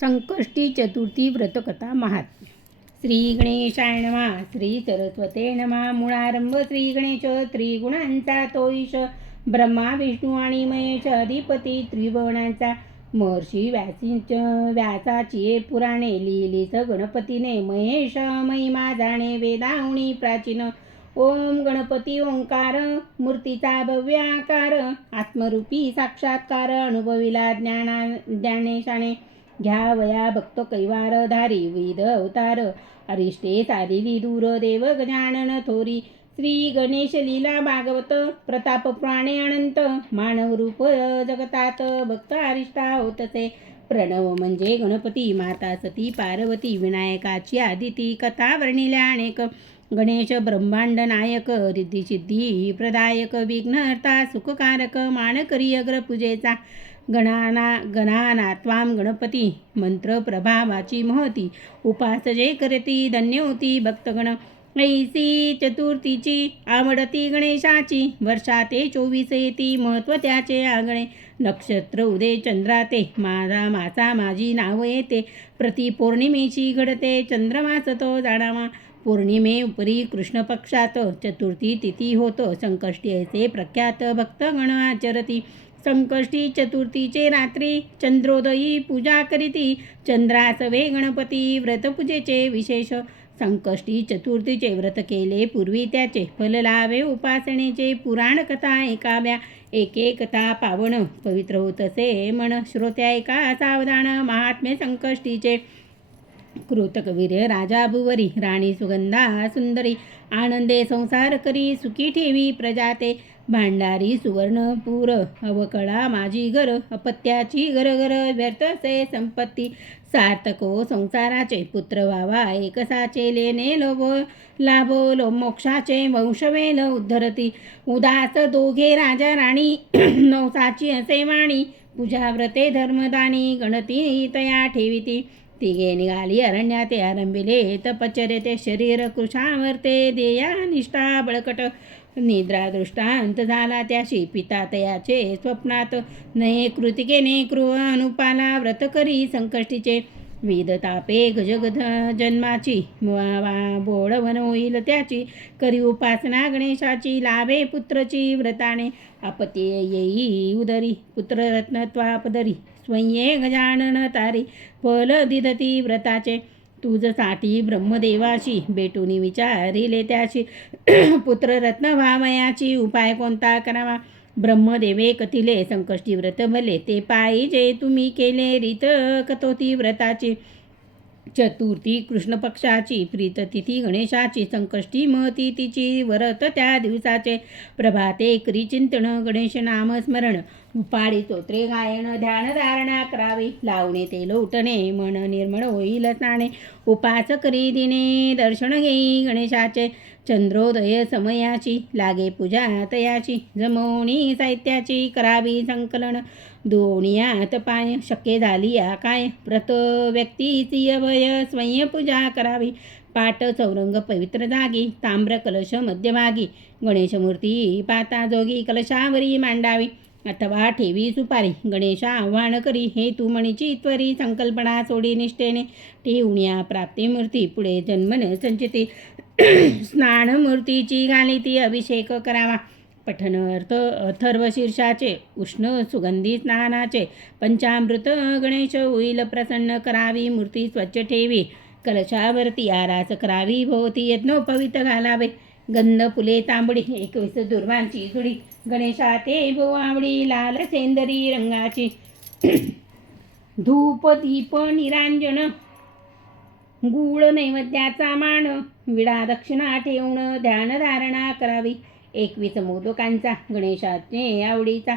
संकष्टी चतुर्थी व्रतकथा महात्म्य. श्री गणेशाय नमा श्री सरस्वते नमा मुळारंभ श्री गणेश त्रिगुणांचा तो ब्रह्मा विष्णू आणि महेश अधिपती त्रिभुवनांचा. महर्षी व्यासींच व्यासाची पुराणे लिहिलीच गणपतीने. महेश महिमा जाणे वेदावणी प्राचीन. ओम गणपती ओंकार मूर्तीचा भव्याकार आत्मरूपी साक्षात्कार अनुभविला ज्ञाना ज्ञानेशाने. घ्यावया भक्त कैवार धारी विध अवतार. अरिष्टे चालिली दूर देव गजानन थोरी. श्री गणेश लीला भागवत प्रताप प्राणे अनंत. मानव रूप जगतात भक्त अरिष्टा होतसे. प्रणव म्हणजे गणपती माता सती पार्वती विनायकाची आदिती कथा वर्णिल्या अनेक. गणेश ब्रह्मांड नायक रिद्धी सिद्धी प्रदायक विघ्नहर्ता सुखकारक मानकरी अग्रपूजेचा. गणाना गणाना त्वाम गणपती मंत्र प्रभावाची महती. उपास जे करती धन्य होती भक्तगण. ऐसी चतुर्थीची आवडती गणेशाची. वर्षा ते चोवीस येती महत्त्व त्याचे आगणे. नक्षत्र उदय चंद्राते. माझा मासा माझी नाव येते. प्रति पौर्णिमेची घडते. चंद्रमास तो जाणावा. पौर्णिमे उपरी कृष्णपक्षात चतुर्थी तिथी होतो संकष्टी ऐसे प्रख्यात भक्तगण आचरती. संकष्टी चतुर्थीचे रात्री चंद्रोदयी पूजा करीती. चंद्रासवे गणपती व्रतपूजेचे विशेष. संकष्टी चतुर्थीचे व्रत केले पूर्वी त्याचे फल लावे उपासनेचे. पुराण कथा एकाव्या एक कथा पावन पवित्र होत असे. मन श्रोत्या एका सावधान महात्मे संकष्टीचे. कृतकवीर राजा भुवरी राणी सुगंधा सुंदरी आनंदे संसार करी सुखी ठेवी प्रजाते भांडारी सुवर्णपूर अवकळा माझी घर अपत्याची घर घर व्यर्थसे संपत्ती सार्थको हो संसाराचे पुत्र व्हावा एकसाचे लेने लोभ लाभो लो मोक्षाचे वंशवेल उद्धरती उदास दोघे राजा राणी नवसाची असे वाणी पूजा व्रते धर्मदानी गणती तया ठेविती तिघे निघाली अरण्यात आरंभिले. तपचर्य ते शरीर कृशावर्ते देया निष्ठा बळकट. निद्रा दृष्टांत झाला त्याशी. पिता तयाचे स्वप्नात नये कृतिकेने क्रुव अनुपाला व्रत करी संकष्टीचे. विध तापे गजगध जन्माची. बोळवन होईल त्याची. करी उपासना गणेशाची. लाभे पुत्रची. व्रताने आपती येई उदरी. पुत्ररत्नत्वापदरी स्वये गजानन तारी फल दिदती व्रताचे. तुझसाठी ब्रह्मदेवाशी भेटूनी विचारिले त्याची पुत्ररत्न व्हावयाची उपाय कोणता करावा? ब्रह्मदेवे कथिले संकष्टी व्रत भले ते पाहिजे तुम्ही केले रीत कतोती व्रताची. चतुर्थी कृष्ण पक्षाची प्रीततिथी गणेशाची संकष्टी महती तिची व्रत त्या दिवसाचे प्रभाते करी चिंतन गणेश नामस्मरण उपाळी स्तोत्रे गायन ध्यान धारणा करावी लावणे ते लोटणे मन निर्मळ होईल स्नाने उपास करी दिने दर्शन घेई गणेशाचे. चंद्रोदय समयाची लागे पूजा तयाची. जमवणी साहित्याची करावी संकलन. दोनियात पाय शक्य झाली या काय? प्रत व्यक्तीची अभय स्वयंपूजा करावी. पाट चौरंग पवित्र जागी ताम्र कलश मध्यभागी. गणेशमूर्ती पाता जोगी कलशावरी मांडावी. अथवा ठेवी सुपारी. गणेशा आव्हान करी. हे तू म्हणीची त्वरी. संकल्पना सोडी निष्ठेने. ठेवण्या प्राप्ती मूर्ती पुढे जन्मन संचिती. स्नान मूर्तीची घाली ती अभिषेक करावा. पठन अर्थ अथर्व शीर्षाचे. उष्ण सुगंधी स्नानाचे. पंचामृत गणेश होईल प्रसन्न करावी. मूर्ती स्वच्छ ठेवी. कलशावरती आरास करावी. भोवती यज्ञोपवित घालावे. गंध फुले तांबडी एकवीस दुर्वांची जुडी. गणेशा ते आवडी लाल सेंदरी रंगाची. धूप दीप निरांजन. गुळ नैवेद्याचा मान. विडा दक्षिणा ठेवणं ध्यानधारणा करावी. एकवीस मोदकांचा गणेशाचे आवडीचा.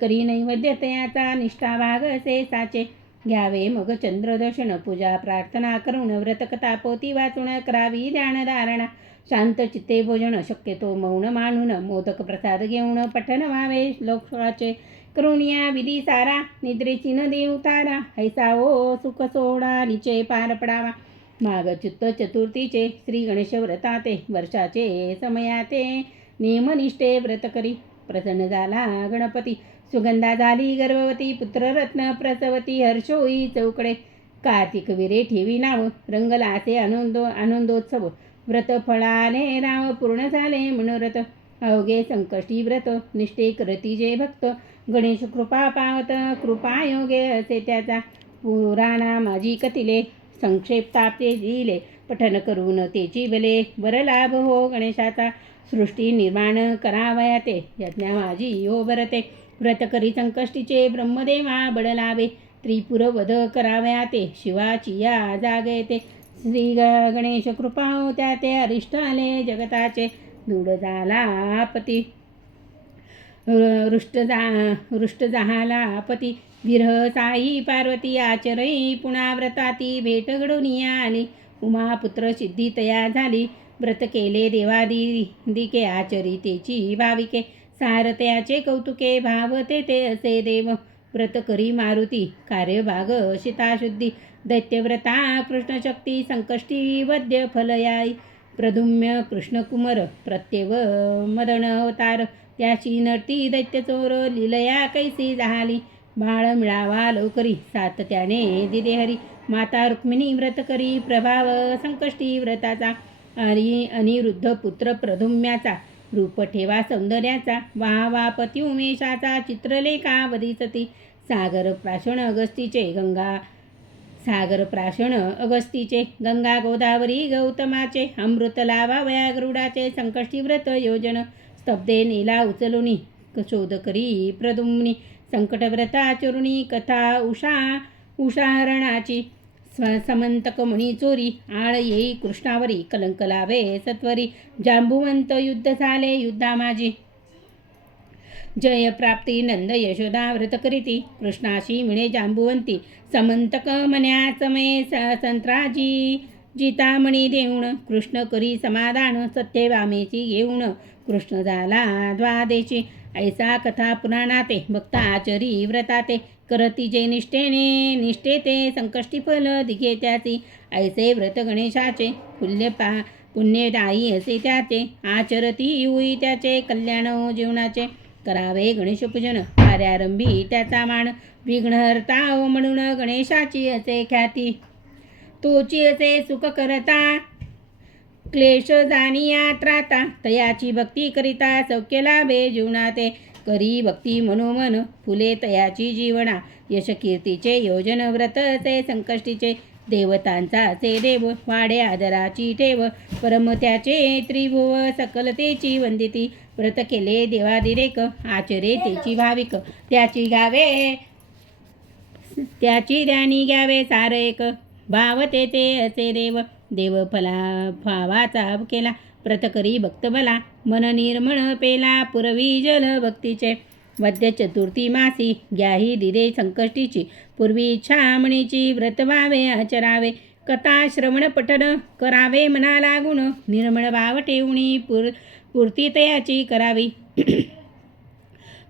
करी नैवेद्य तयाचा निष्ठाभाग असे साचे घ्यावे. मग चंद्रदर्शन पूजा प्रार्थना करून व्रतकथा पोती वाचून करावी ध्यानधारणा शांत चित्ते भोजन शक्यतो मौन मानून मोदक प्रसाद घेऊन पठन व्हावे. श्लोकाचे करून या विधी सारा. निद्रेची न देव तारा हैसा ओ सुख सोडा. निचे पार पडावा. माग चित्त चतुर्थीचे श्री गणेश व्रताते. वर्षाचे समयाते. नियमनिष्ठे व्रत करी. प्रसन्न झाला गणपती. सुगंधा झाली गर्भवती पुत्ररत्न प्रसवती हर्षोई चौकडे कार्तिक विरे ठेवी नाव रंगला असे आनंदो आनंदोत्सव व्रत फळाले राव पूर्ण झाले मनोरथ अवघे संकष्टी व्रत निष्ठे करती जे भक्त गणेश कृपा पावत कृपा योगे असे त्याचा पुराणा माझी कथिले संक्षेप तापते दिले पठन करून तेची बले बर लाभ हो गणेशाचा सृष्टी निर्माण करावया ते यज्ञा माझी हो भरते व्रत करी संकष्टीचे ब्रह्मदेवा बडलावे. त्रिपुर वध करावया ते शिवाची या जागे ते. श्री गणेश कृपा होत्या ते अरिष्ट आले जगताचे. दूड झाला पती रुष्ट जा रुष्ट झाला पती विरह साई पार्वती आचरई पुणा व्रताती भेट घडून आली उमापुत्र सिद्धी तयार झाली. व्रत केले देवादी दिके आचरितेची भाविके. सारत्याचे कौतुके भावते ते असे देव. व्रत करी मारुती कार्यभाग शिताशुद्धी दैत्यव्रता कृष्णशक्ती संकष्टी वद्य फलयाई प्रदुम्य कृष्णकुमर प्रत्येव मदन अवतार त्याची नर्ती दैत्यचोर लिलया कैसी झाली बाळ मिळावा लवकरी सात त्याने दिदे हरी माता रुक्मिणी व्रत करी प्रभाव संकष्टी व्रताचा आणि अनिरुद्ध पुत्र प्रधुम्याचा रूप ठेवा सौंदर्याचा वा वा पती उमेशाचा चित्रलेखा वदिसती सागर प्राशण अगस्तीचे गंगा सागर प्राशण अगस्तीचे गंगा गोदावरी गौतमाचे अमृत लावा वयागरुडाचे संकष्टी व्रत योजन स्तब्धे नीला उचलुनी शोध करी प्रदुम्नी संकटव्रता चुरुणी कथा उषा उषाहरणाची समंतक म्हणी चोरी आळ येई कृष्णावरी कलंक लावे सत्वरी जांबुवंत युद्ध झाले युद्धा माझी जय प्राप्ती नंद यशोदा व्रत करीती कृष्णाशी मिळे जांबुवंती समंतक मन्या समे स- संत्राजी जितामणी देऊन कृष्ण करी समाधान सत्यवामेची घेऊन कृष्ण झाला द्वादेशी ऐसा कथा पुराणाते भक्त आचरी व्रताते करती जे निष्ठेने निष्ठे ते संकष्टी फल दिघे त्याची ऐसे व्रत गणेशाचे फुल्य पा पुण्यदायी असे त्याचे आचरती होई त्याचे कल्याण जीवनाचे करावे गणेशपूजन कार्यारंभी त्याचा मान विघ्नहर्ता म्हणून गणेशाची असे ख्याती तोची असे सुख करता क्लेश जानिया त्राता तयाची भक्ती करिता सौख्य लाभे जीवनाते करी भक्ती मनोमन फुले तयाची जीवना. यश कीर्तीचे योजन व्रत असे संकष्टीचे. देवतांचा असे देव वाडे आदराची ठेव. परम त्याचे त्रिभुव सकलतेची वंदिती. व्रत केले देवादिरेक आचरे तेची भाविक. त्याची गावे त्याची ध्यानी घ्यावे सार एक भावते ते असे देव. देव फला फावाचा केला. प्रतकरी भक्त भला. मन निर्मळ पेला. पुरवी जल भक्तीचे. वद्य चतुर्थी मासी. घ्याही दिदे संकष्टीची. पूर्वी इच्छा म्हणीची व्रत व्हावे आचरावे. कथा श्रवण पठन करावे मना लागून निर्मळ भाव ठेवणी पुर पूर्ती तयाची करावी.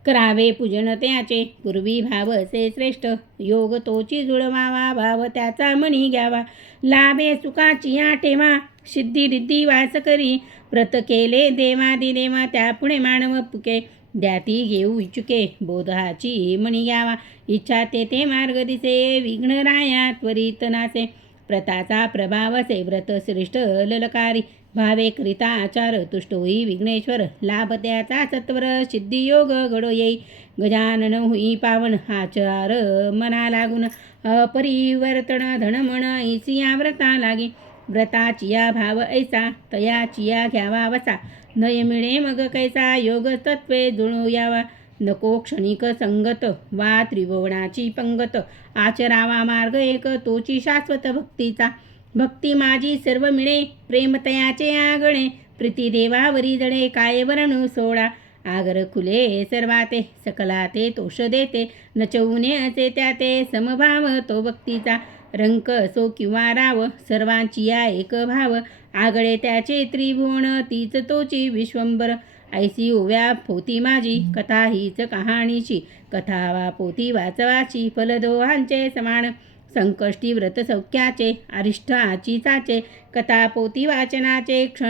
करावे पूजन त्याचे पूर्वी भाव असे श्रेष्ठ. योग तोची जुळवावा भाव त्याचा मणी घ्यावा. लाभे सुखाची या ठेवा सिद्धी रिद्धी वास करी. व्रत केले देवा दिलेवा त्या पुढे मानव पुके. द्याती घेऊ इच्छुके बोधाची मणी घ्यावा. इच्छा ते ते मार्ग दिसे विघ्न राया त्वरित नासे. व्रताचा प्रभाव असे व्रत श्रेष्ठ ललकारी. भावे करिता आचार तुष्ट होई विघ्नेश्वर. लाभ त्याचा सत्वर सिद्धियोग घडो येई. गजानन हुई पावन आचार मना लागून. अपरिवर्तन धनमण ऐसिया व्रता लागे. व्रताचिया भाव ऐसा तयाचिया घ्यावा वसा. नय मिळे मग कैसा योग तत्वे जुळू यावा. नको क्षणिक संगत वा त्रिभुवनाची पंगत. आचरावा मार्ग एक तोची शाश्वत भक्तीचा. भक्ती माझी सर्व मिळे प्रेमतयाचे आगणे प्रीती देवावरी जडे काय वरण सोळा आगर खुले सर्वाते सकला ते तोष देते. नचवूने असे त्या ते समभाव तो भक्तीचा. रंक असो किंवा राव सर्वांची या एक भाव. आगळे त्याचे त्रिभुवन तीच तोची विश्वंबर. ऐसी ओव्या पोती माझी कथा हीच कहाणीची. कथा वा पोती वाचवाची फलदोहांचे समान. संकष्टी व्रत सौख्याचे अरिष्ट आचीचाचे कथा पोती वाचनाचे क्ष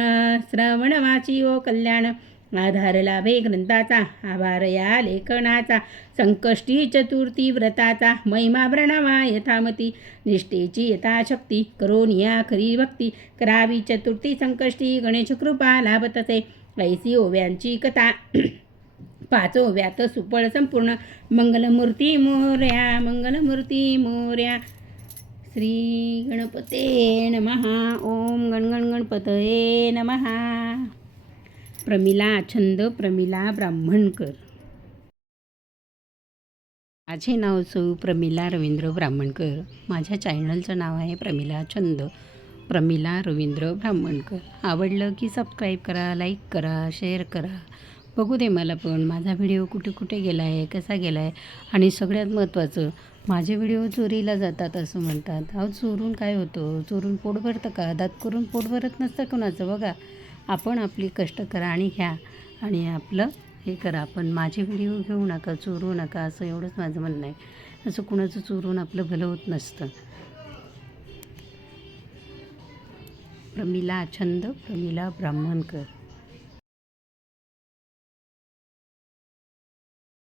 श्रवण वाची ओ कल्याण. आधार लाभे ग्रंथाचा आभार या लेखनाचा. संकष्टी चतुर्थी व्रताचा महिमा प्रणवा यथामती. निष्ठेची यथाशक्ती करोनिया खरी भक्ती. करावी चतुर्थी संकष्टी गणेश कृपा लाभत असे ऐसी ओव्यांची कथा. पाच ओव्यात सुपळ संपूर्ण. मंगलमूर्ती मोर्या मंगलमूर्ती मोर्या. श्री गणपते नमहा ओम गणगण गणपतये नमहा प्रमिला छंद प्रमिला ब्राह्मणकर. माझे नाव सौ प्रमिला रवींद्र ब्राह्मणकर. माझ्या चॅनलचं नाव आहे प्रमिला छंद. प्रमिला रवींद्र ब्राह्मणकर. आवडलं की सबस्क्राईब करा लाईक करा शेअर करा. बघू दे मला पण माझा व्हिडिओ कुठे कुठे गेला आहे कसा गेला आहे आणि सगळ्यात महत्त्वाचं माझे व्हिडिओ चोरीला जातात असं म्हणतात. अहो चोरून काय होतं? चोरून पोट भरतं का? दात करून पोट भरत नसतं कोणाचं बघा. आपण आपली कष्ट करा आणि घ्या. आणि आपलं हे करा. पण माझे व्हिडिओ घेऊ नका चोरू नका असं एवढंच माझं म्हणणं आहे. असं कुणाचं चोरून आपलं भलं होत नसतं. प्रमिला छंद प्रमिला ब्राह्मणकर.